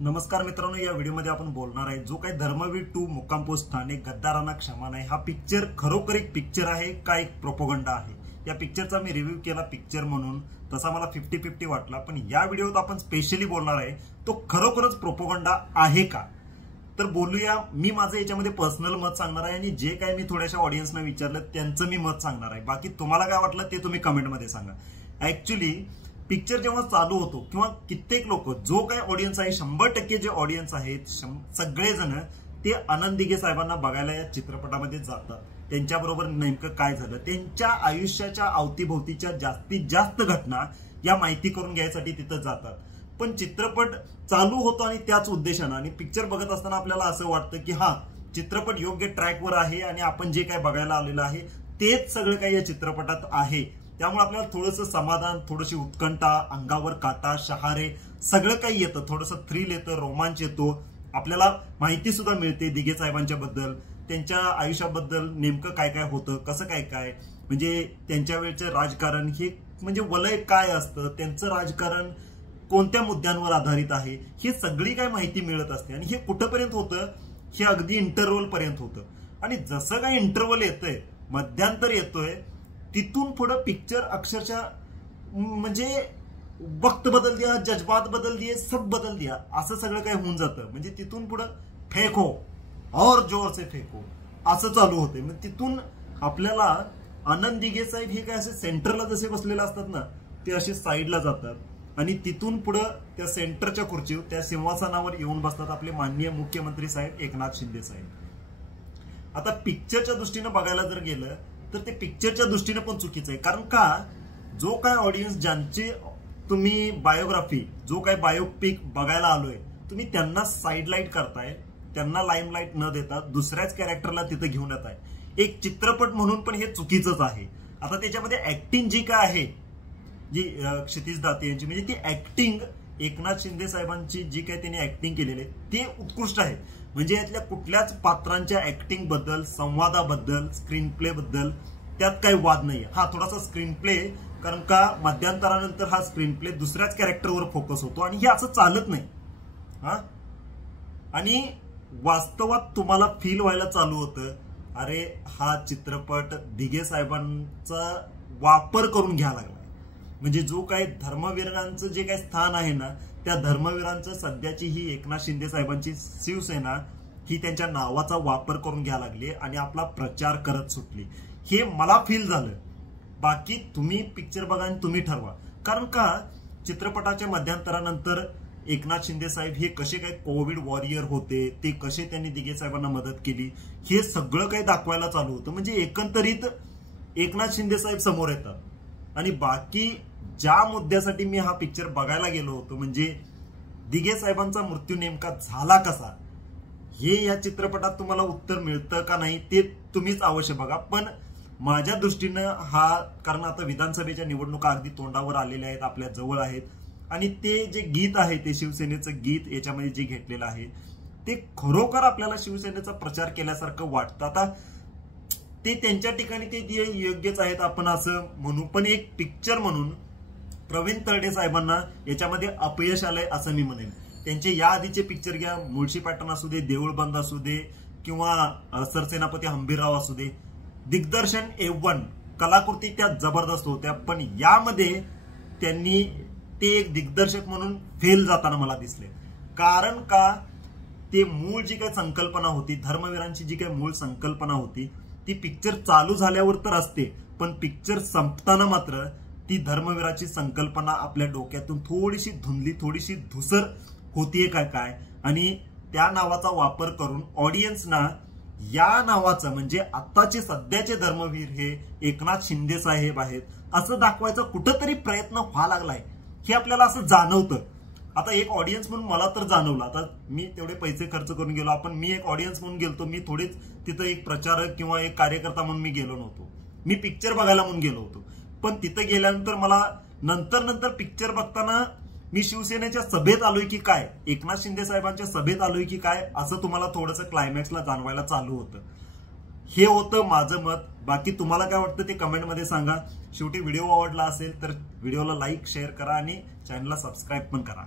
नमस्कार मित्रांनो, या व्हिडिओमध्ये आपण बोलणार आहे जो काही धर्मवीर 2 मुक्काम पोस्ट ठाणे गद्दारांना क्षमा नाही हा पिक्चर खरोखर एक पिक्चर आहे का एक प्रोपोगंडा आहे। या पिक्चरचा मी रिव्ह्यू केला पिक्चर म्हणून, तसा मला 50-50 वाटला, पण या व्हिडिओत आपण स्पेशली बोलणार आहे तो खरोखरच प्रोपोगंडा आहे का। तर बोलूया, मी माझं याच्यामध्ये पर्सनल मत सांगणार आहे आणि जे काही मी थोड्याशा ऑडियन्सना विचारलं त्यांचं मी मत सांगणार आहे। बाकी तुम्हाला काय वाटलं ते तुम्ही कमेंटमध्ये सांगा। ऍक्च्युली पिक्चर जेव्हा चालू होतो किंवा कित्येक लोक जो काही ऑडियन्स आहे 100% जे ऑडियन्स आहेत सगळेजण ते आनंद दिघे साहेबांना बघायला या चित्रपटामध्ये जातात। त्यांच्याबरोबर नेमकं काय झालं, त्यांच्या आयुष्याच्या अवतीभोवतीच्या जास्तीत जास्त घटना या माहिती करून घ्यायसाठी तिथं जातात। पण चित्रपट चालू होतो आणि त्याच उद्देशाने आणि पिक्चर बघत असताना आपल्याला असं वाटतं की हा चित्रपट योग्य ट्रॅकवर आहे आणि आपण जे काही बघायला आलेलं आहे तेच सगळं काही या चित्रपटात आहे। त्यामुळे आपल्याला थोडंसं समाधान, थोडीशी उत्कंठा, अंगावर काटा, शहारे सगळं काही येतं, थोडंसं थ्रिल येतं, रोमांच येतो, आपल्याला माहिती सुद्धा मिळते दिघे साहेबांच्या बद्दल, त्यांच्या आयुष्याबद्दल नेमकं काय काय होतं, कसं काय काय, म्हणजे त्यांच्या वेळचं राजकारण हे म्हणजे वलय काय असतं, त्यांचं राजकारण कोणत्या मुद्द्यांवर आधारित आहे, ही सगळी काय माहिती मिळत असते। आणि हे कुठपर्यंत होतं, हे अगदी इंटरव्हल पर्यंत होतं। आणि जसं काय इंटरव्हल येतंय, मध्यांतर येतोय, तिथून पुढे पिक्चर अक्षरशः म्हणजे वक्त बदल दिया, जज्बात बदल दिए, सब बदल दिया, असं सगळं काय होऊन जातं। म्हणजे तिथून पुढे फेको और जोर से फेको असं चालू होते। मग तिथून आपल्याला आनंद दिघे साहेब हे काय असे सेंटरला जसे बसलेले असतात ना, ते असे साईडला जातात आणि तिथून पुढे त्या सेंटरच्या खुर्चीवर, त्या सिंहासनावर येऊन बसतात आपले माननीय मुख्यमंत्री साहेब एकनाथ शिंदे साहेब। आता पिक्चरच्या दृष्टीने बघायला जर गेलं तर ते पिक्चरच्या दृष्टीने पण चुकीचं आहे। कारण का, जो काय ऑडियन्स ज्यांची तुम्ही बायोग्राफी, जो काय बायोपिक बघायला आलोय, तुम्ही त्यांना साईडलाईट करताय, त्यांना लाईमलाईट न देता दुसऱ्याच कॅरेक्टरला तिथे घेऊन येताय। एक चित्रपट म्हणून पण हे चुकीचंच आहे। आता त्याच्यामध्ये ऍक्टिंग जी काय आहे, जी क्षितिज दाते यांची, म्हणजे ती ऍक्टिंग एकनाथ शिंदे साहेबांची जी काही त्यांनी ऍक्टिंग केलेली आहे ते उत्कृष्ट आहे। म्हणजे यातल्या कुठल्याच पात्रांच्या ऍक्टिंग बद्दल, संवादाबद्दल, स्क्रीन प्ले बद्दल त्यात काही वाद नाही। हा थोडासा स्क्रीन प्ले, कारण का मध्यांतरानंतर हा स्क्रीन प्ले दुसऱ्याच कॅरेक्टरवर फोकस होतो आणि हे असं चालत नाही। हा, आणि वास्तवात तुम्हाला फील व्हायला चालू होतं, अरे हा चित्रपट दिघे साहेबांचा वापर करून घ्यायला लागलाय। म्हणजे जो काही धर्मवीरांचं जे काही स्थान आहे ना, त्या धर्मवीरांचं सध्याची ही एकनाथ शिंदे साहेबांची शिवसेना ही त्यांच्या नावाचा वापर करून घ्यायला लागली आणि आपला प्रचार करत सुटली, हे मला फील झालं। बाकी तुम्ही पिक्चर बघा आणि तुम्ही ठरवा। कारण का चित्रपटाच्या मध्यांतरानंतर एकनाथ शिंदे साहेब हे कसे काय कोविड वॉरियर होते, ते कसे त्यांनी दिघे साहेबांना मदत केली, हे सगळं काही दाखवायला चालू होतं। म्हणजे एकंदरीत एकनाथ शिंदे साहेब समोर येतात आणि बाकी ज्या मुद्द्यासाठी मी हा पिक्चर बघायला गेलो होतो, म्हणजे दिघे साहेबांचा मृत्यू नेमका झाला कसा, हे या चित्रपटात तुम्हाला उत्तर मिळतं का नाही ते तुम्हीच अवश्य बघा। पण माझ्या दृष्टीनं हा, कारण आता विधानसभेच्या निवडणुका अगदी तोंडावर आलेल्या आहेत, आपल्या जवळ आहेत, आणि ते जे गीत आहे ते शिवसेनेचं गीत याच्यामध्ये जे घेतलेलं आहे ते खरोखर आपल्याला शिवसेनेचा प्रचार केल्यासारखं वाटतं। आता ते त्यांच्या ठिकाणी ते योग्यच आहेत आपण असं म्हणू, पण एक पिक्चर म्हणून प्रवीण तरडे साहेबांना याच्यामध्ये अपयश आलंय असं मी म्हणेन। त्यांचे या आधीचे पिक्चर घ्या, मुळशी पॅटर्न असू दे, देऊळ बंद असू दे किंवा सरसेनापती हंबीरराव असू दे, दिग्दर्शन A1, कलाकृती त्या जबरदस्त होत्या, पण यामध्ये त्यांनी ते एक दिग्दर्शक म्हणून फेल जाताना मला दिसले। कारण का, ते मूळ जी काही संकल्पना होती, धर्मवीरांची जी काही मूळ संकल्पना होती, ती पिक्चर चालू झाल्यावर तर असते, पण पिक्चर संपताना मात्र ती धर्मवीराची संकल्पना आपल्या डोक्यातून थोडीशी धुंदली, थोडीशी धुसर होतीये काय काय, आणि त्या नावाचा वापर करून ऑडियन्सना या नावाचं, म्हणजे आत्ताचे सध्याचे धर्मवीर हे एकनाथ शिंदे साहेब आहेत असं दाखवायचा कुठंतरी प्रयत्न व्हावा लागलाय, हे आपल्याला असं जाणवतं। आता एक ऑडियन्स म्हणून मला तर जाणवलं, आता मी तेवढे पैसे खर्च करून गेलो, आपण मी एक ऑडियन्स म्हणून गेलतो, मी थोडेच तिथं एक प्रचारक किंवा एक कार्यकर्ता म्हणून मी गेलो नव्हतो, मी पिक्चर बघायला म्हणून गेलो होतो। पण तिथं गेल्यानंतर मला नंतर पिक्चर बघताना मी शिवसेनेच्या सभेत आलोय की काय, एकनाथ शिंदे साहेबांच्या सभेत आलोय की काय, असं तुम्हाला थोडंसं क्लायमॅक्सला जाणवायला चालू होतं। हे होतं माझं मत। बाकी तुम्हाला काय वाटतं ते कमेंटमध्ये सांगा। शेवटी व्हिडिओ आवडला असेल तर व्हिडिओला लाईक, शेअर करा आणि चॅनलला सबस्क्राईब पण करा।